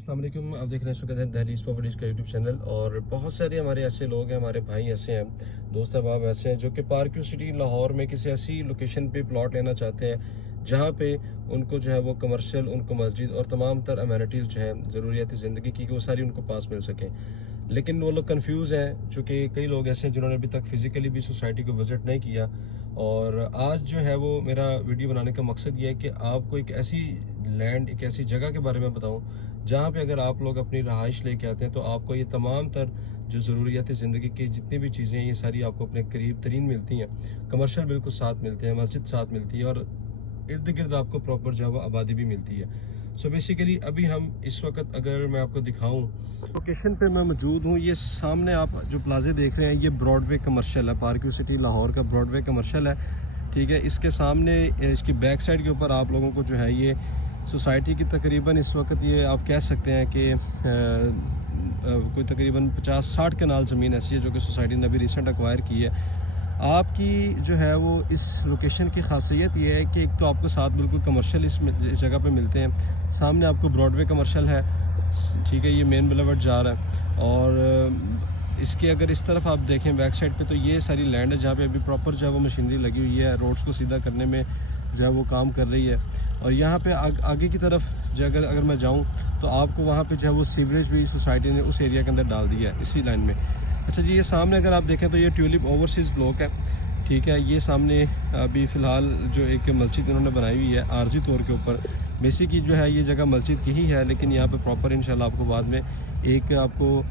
अस्सलाम वालेकुम। आप देख रहे हैं हैं दहलीज प्रॉपर्टीज़ का यूट्यूब चैनल। और बहुत सारे हमारे ऐसे लोग हैं, हमारे भाई ऐसे हैं, दोस्त अहबाब ऐसे हैं जो कि पार्क सिटी लाहौर में किसी ऐसी लोकेशन पे प्लॉट लेना चाहते हैं जहाँ पे उनको जो है वो कमर्शियल, उनको मस्जिद और तमाम तर अमेनिटीज़ जो है ज़रूरियात ज़िंदगी की वो सारी उनको पास मिल सकें। लेकिन वो लोग कंफ्यूज हैं, चूँकि कई लोग ऐसे हैं जिन्होंने अभी तक फिज़िकली भी सोसाइटी को विज़िट नहीं किया। और आज जो है वो मेरा वीडियो बनाने का मकसद ये है कि आपको एक ऐसी लैंड, एक ऐसी जगह के बारे में बताऊं जहां पे अगर आप लोग अपनी रहाइश लेके आते हैं तो आपको ये तमाम तर जो ज़रूरियात ज़िंदगी की जितनी भी चीज़ें हैं ये सारी आपको अपने करीब तरीन मिलती हैं। कमर्शियल बिल्कुल साथ मिलते हैं, मस्जिद साथ मिलती है और इर्द गिर्द आपको प्रॉपर जो है वो आबादी भी मिलती है। सो बेसिकली अभी हम इस वक्त अगर मैं आपको दिखाऊं लोकेशन पे मैं मौजूद हूँ। ये सामने आप जो प्लाजे देख रहे हैं ये ब्रॉडवे कमर्शियल है, पार्क सिटी लाहौर का ब्रॉडवे कमर्शियल है, ठीक है। इसके सामने इसकी बैक साइड के ऊपर आप लोगों को जो है ये सोसाइटी की तकरीबन इस वक्त ये आप कह सकते हैं कि कोई तकरीबन 50-60 कनाल ज़मीन ऐसी है जो कि सोसाइटी ने अभी रिसेंट एक्वायर की है। आपकी जो है वो इस लोकेशन की खासियत ये है कि एक तो आपको साथ बिल्कुल कमर्शियल इस जगह पे मिलते हैं। सामने आपको ब्रॉडवे कमर्शियल है, ठीक है, ये मेन बुलेवार्ड जा रहा है। और इसके अगर इस तरफ आप देखें बैक साइड पे तो ये सारी लैंड है जहाँ पे अभी प्रॉपर जो है वो मशीनरी लगी हुई है, रोड्स को सीधा करने में जो है वो काम कर रही है। और यहाँ पे आगे की तरफ जो अगर मैं जाऊँ तो आपको वहाँ पे जो है वो सीवरेज भी सोसाइटी ने उस एरिया के अंदर डाल दिया है इसी लाइन में। अच्छा जी, ये सामने अगर आप देखें तो ये ट्यूलिप ओवरसीज़ ब्लॉक है, ठीक है। ये सामने अभी फ़िलहाल जो एक मस्जिद इन्होंने बनाई हुई है आर्जी तौर के ऊपर, बेसिकली जो है ये जगह मस्जिद की ही है, लेकिन यहाँ पे प्रॉपर इंशाल्लाह आपको बाद में एक आपको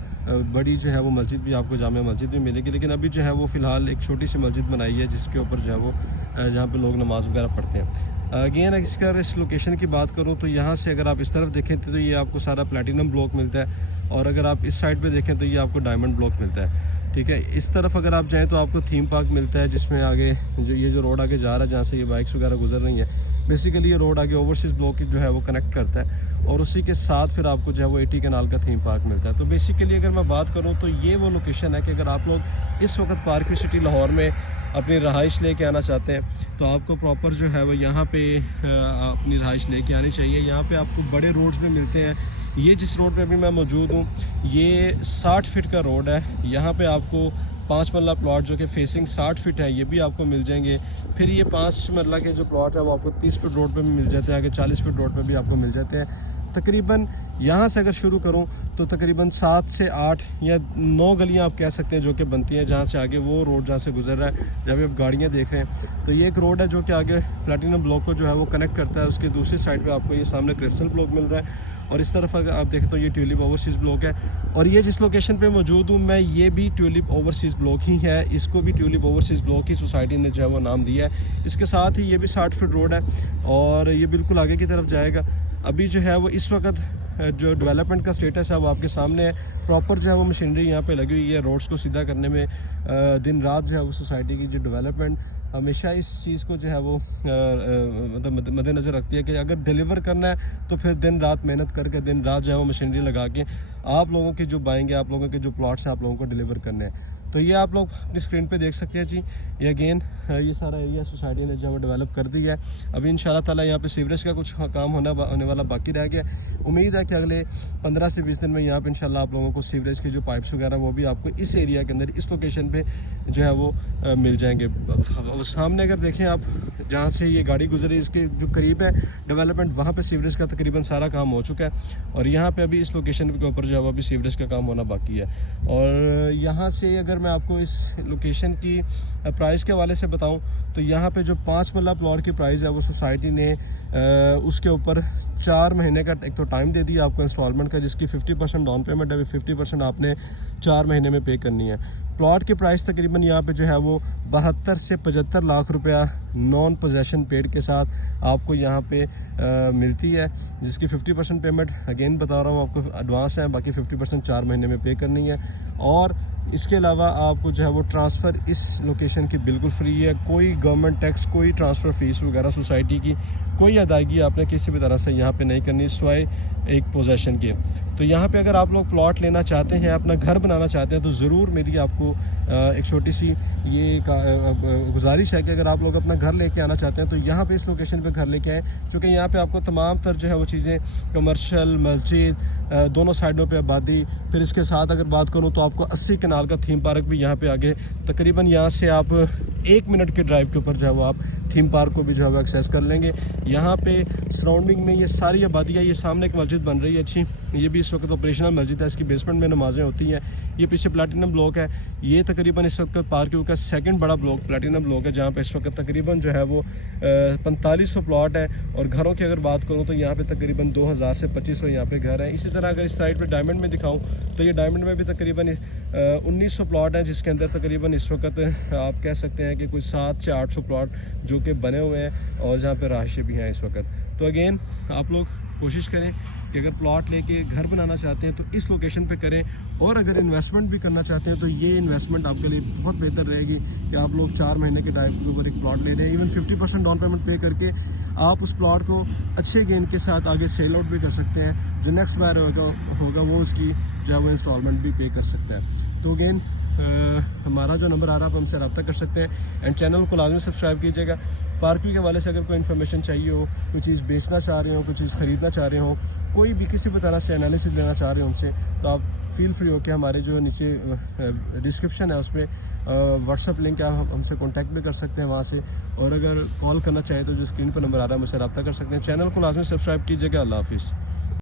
बड़ी जो है वो मस्जिद भी, आपको जामे मस्जिद भी मिलेगी। लेकिन अभी जो है वो फ़िलहाल एक छोटी सी मस्जिद बनाई है जिसके ऊपर जो है वो जहाँ पे लोग नमाज़ वगैरह पढ़ते हैं। अगेन अगर इस लोकेशन की बात करूँ तो यहाँ से अगर आप इस तरफ देखें तो ये आपको सारा प्लेटिनम ब्लॉक मिलता है, और अगर आप इस साइड पे देखें तो ये आपको डायमंड ब्लॉक मिलता है, ठीक है। इस तरफ अगर आप जाएँ तो आपको थीम पार्क मिलता है जिसमें आगे जो रोड आगे जा रहा है जहाँ से ये बाइक्स वगैरह गुजर रही हैं, बेसिकली ये रोड आगे ओवरसीज़ ब्लॉक जो है वो कनेक्ट करता है। और उसी के साथ फिर आपको जो है वो 80 कनाल का थीम पार्क मिलता है। तो बेसिकली अगर मैं बात करूं तो ये वो लोकेशन है कि अगर आप लोग इस वक्त पार्क सिटी लाहौर में अपनी रहाइश लेके आना चाहते हैं तो आपको प्रॉपर जो है वो यहाँ पे अपनी रहाइश लेके आनी चाहिए। यहाँ पे आपको बड़े रोड्स में मिलते हैं। ये जिस रोड पे अभी मैं मौजूद हूँ ये 60 फीट का रोड है। यहाँ पे आपको 5 मरला प्लॉट जो कि फेसिंग 60 फीट है ये भी आपको मिल जाएंगे। फिर ये 5 मरला के जो प्लॉट है वो आपको 30 फीट रोड पे भी मिल जाते हैं, आगे 40 फीट रोड पे भी आपको मिल जाते हैं। तकरीबन यहाँ से अगर शुरू करूँ तो तकरीबन 7 से 8 या 9 गलियाँ आप कह सकते हैं जो कि बनती हैं जहाँ से आगे वो रोड जहाँ से गुजर रहा है। जब आप गाड़ियाँ देख रहे हैं तो ये एक रोड है जो कि आगे प्लैटिनम ब्लॉक को जो है वो कनेक्ट करता है। उसके दूसरी साइड पे आपको ये सामने क्रिस्टल ब्लॉक मिल रहा है, और इस तरफ अगर आप देखें तो ये ट्यूलिप ओवरसीज़ ब्लॉक है। और ये जिस लोकेशन पे मौजूद हूँ मैं, ये भी ट्यूलिप ओवरसीज़ ब्लॉक ही है, इसको भी ट्यूलिप ओवरसीज़ ब्लॉक ही सोसाइटी ने जो है वो नाम दिया है। इसके साथ ही ये भी 60 फीट रोड है और ये बिल्कुल आगे की तरफ जाएगा। अभी जो है वो इस वक्त जो डेवलपमेंट का स्टेटस है वो आपके सामने है। प्रॉपर जो है वो मशीनरी यहाँ पे लगी हुई है रोड्स को सीधा करने में। दिन रात जो है वो सोसाइटी की जो डेवलपमेंट हमेशा इस चीज़ को जो है वो मतलब मद्देनज़र रखती है कि अगर डिलीवर करना है तो फिर दिन रात मेहनत करके दिन रात जो है वो मशीनरी लगा के आप लोगों की जो बाएंगे, आप लोगों के जो प्लॉट्स हैं आप लोगों को डिलीवर करने हैं। तो ये आप लोग अपनी स्क्रीन पे देख सकते हैं जी। ये अगेन ये सारा एरिया सोसाइटी ने जो है वो डेवलप कर दिया है। अभी इंशाल्लाह ताला यहाँ पे सीवरेज का कुछ काम होने वाला बाकी रह गया। उम्मीद है कि अगले 15 से 20 दिन में यहाँ पे इंशाल्लाह आप लोगों को सीवरेज की जो पाइप्स वगैरह वो भी आपको इस एरिया के अंदर इस लोकेशन पे जो है वो मिल जाएंगे। सामने अगर देखें आप जहाँ से ये गाड़ी गुजरी इसके जो करीब है डेवलपमेंट, वहाँ पे सीवरेज का तकरीबन सारा काम हो चुका है। और यहाँ पे अभी इस लोकेशन के ऊपर जो है वो अभी सीवरेज का काम होना बाकी है। और यहाँ से अगर मैं आपको इस लोकेशन की प्राइस के हवाले से बताऊं तो यहाँ पे जो 5 मरला प्लॉट की प्राइस है वो सोसाइटी ने उसके ऊपर 4 महीने का एक तो टाइम दे दिया आपको इंस्टॉलमेंट का, जिसकी 50% डाउन पेमेंट है, 50% आपने 4 महीने में पे करनी है। प्लॉट की प्राइस तकरीबन यहाँ पे जो है वो 72 से 75 लाख रुपया नॉन पोजेशन पेड के साथ आपको यहाँ पे मिलती है, जिसकी 50% पेमेंट अगेन बता रहा हूँ आपको एडवांस है, बाकी 50% 4 महीने में पे करनी है। और इसके अलावा आपको जो है वो ट्रांसफ़र इस लोकेशन की बिल्कुल फ्री है। कोई गवर्नमेंट टैक्स, कोई ट्रांसफ़र फ़ीस वगैरह सोसाइटी की कोई अदायगी आपने किसी भी तरह से यहाँ पे नहीं करनी सिवाय एक पोजेशन की। तो यहाँ पे अगर आप लोग प्लॉट लेना चाहते हैं, अपना घर बनाना चाहते हैं तो ज़रूर मेरी आपको एक छोटी सी ये गुजारिश है कि अगर आप लोग अपना घर लेके आना चाहते हैं तो यहाँ पे इस लोकेशन पे घर लेके आएँ, क्योंकि यहाँ पे आपको तमाम तर जो है वो चीज़ें कमर्शियल, मस्जिद, दोनों साइडों पे आबादी। फिर इसके साथ अगर बात करूँ तो आपको 80 कनाल का थीम पार्क भी यहाँ पे आगे तकरीबन यहाँ से आप 1 मिनट के ड्राइव के ऊपर जो है वो आप थीम पार्क को भी जो है एक्सेस कर लेंगे। यहाँ पे सराउंडिंग में ये सारी आबादियाँ, ये सामने एक मस्जिद बन रही है अच्छी, ये भी इस वक्त ऑपरेशनल मस्जिद है, इसकी बेसमेंट में नमाज़ें होती हैं। ये पीछे प्लैटिनम ब्लॉक है, ये तकरीबन इस वक्त पार्क का सेकंड बड़ा ब्लॉक प्लैटिनम ब्लॉक है, जहाँ पे इस वक्त तकरीबन जो है वो 4500 प्लॉट है। और घरों की अगर बात करूँ तो यहाँ पे तकरीबन 2000 से 2500 यहाँ पे घर हैं। इसी तरह अगर इस साइड पे डायमंड में दिखाऊँ तो ये डायमंड में भी तकरीबन 1900 प्लॉट हैं, जिसके अंदर तकरीबन इस वक्त आप कह सकते हैं कि कुछ 700 से 800 प्लॉट जो कि बने हुए हैं और जहाँ पे रहायशें भी हैं इस वक्त। तो अगेन आप लोग कोशिश करें कि अगर प्लॉट लेके घर बनाना चाहते हैं तो इस लोकेशन पे करें, और अगर इन्वेस्टमेंट भी करना चाहते हैं तो ये इन्वेस्टमेंट आपके लिए बहुत बेहतर रहेगी कि आप लोग 4 महीने के टाइम के ऊपर एक प्लॉट ले रहे हैं। इवन 50% डाउन पेमेंट पे करके आप उस प्लॉट को अच्छे गेन के साथ आगे सेल आउट भी कर सकते हैं। जो नेक्स्ट बायर होगा वो उसकी जो है वो इंस्टॉलमेंट भी पे कर सकता है। तो अगेन हमारा जो नंबर आ रहा है आप हमसे रब्ता कर सकते हैं, एंड चैनल को लाजमी सब्सक्राइब कीजिएगा। पार्किंग के हवाले से अगर कोई इन्फॉर्मेशन चाहिए हो, कोई चीज़ बेचना चाह रहे हो, कोई चीज़ ख़रीदना चाह रहे हो, कोई भी किसी भी तरह से एनालिसिस लेना चाह रहे हो हमसे, तो आप फील फ्री हो के हमारे जो नीचे डिस्क्रिप्शन है उस पर व्हाट्सअप लिंक है, आप हमसे कॉन्टैक्ट भी कर सकते हैं वहाँ से। और अगर कॉल करना चाहें तो जो स्क्रीन पर नंबर आ रहा है मुझसे रब्ता कर सकते हैं। चैनल को लाजमी सब्सक्राइब कीजिएगा। अल्लाह हाफिज़।